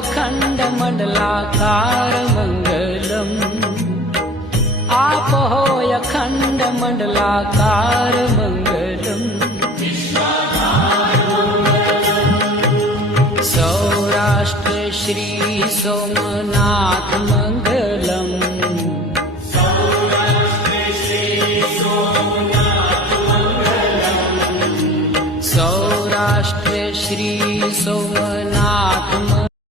अखण्ड मण्डलाकार मङ्गलम् आपो अखण्ड मण्डलाकार मङ्गलम् सौराष्ट्र श्री सोमनाथ मङ्गलम् सौराष्ट्र श्री सोमनाथ